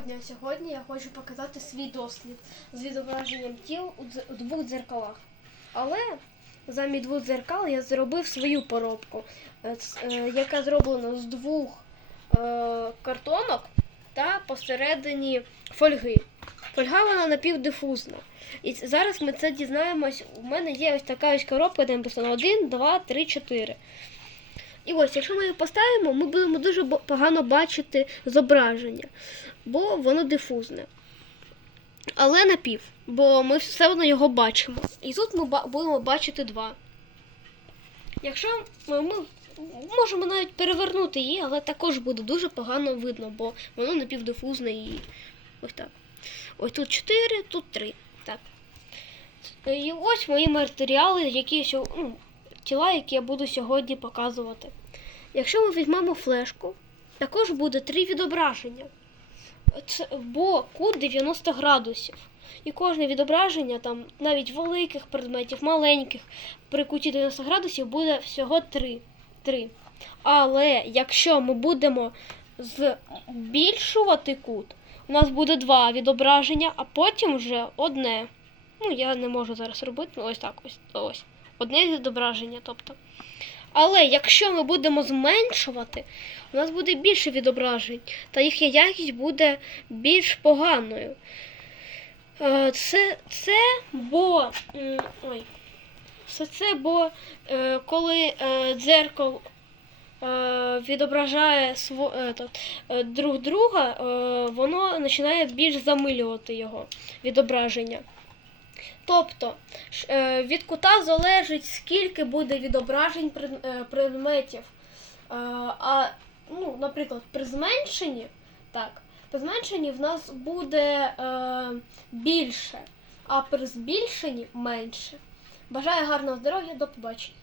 дня. Сьогодні я хочу показати свій дослід з відображенням тіл у, двох дзеркалах. Але замість двох дзеркал я зробив свою поробку, е, е, яка зроблена з двох е, картонок та посередині фольги. Фольга вона напівдифузна. І зараз ми це дізнаємось. У мене є ось така ось коробка, де написано 1, 2, 3, 4. І ось, якщо ми її поставимо, ми будемо дуже погано бачити зображення, бо воно дифузне. Але напів, бо ми все одно його бачимо. І тут ми будемо бачити два. Якщо ми, ми можемо навіть перевернути її, але також буде дуже погано видно, бо воно напівдифузне і ось так. Ось тут 4, тут 3. Так. І ось мої матеріали, які ну, тіла, які я буду сьогодні показувати. Якщо ми візьмемо флешку, також буде три відображення. Бо кут 90 градусів. І кожне відображення, там навіть великих предметів, маленьких, при куті 90 градусів буде всього три. три. Але якщо ми будемо збільшувати кут, у нас буде два відображення, а потім вже одне. Ну, я не можу зараз робити, ну ось так, ось, ось. Одне відображення, тобто. Але якщо ми будемо зменшувати, у нас буде більше відображень, та їхня якість буде більш поганою. Е, Це, це бо. Ой. Все це, бо е, коли е, дзеркало відображає друг друга, воно починає більш замилювати його відображення. Тобто е, від кута залежить, скільки буде відображень е, предметів. Е, А, ну, наприклад, при зменшенні, так, при зменшенні в нас буде більше, а при збільшенні менше. Бажаю гарного здоров'я, до побачення.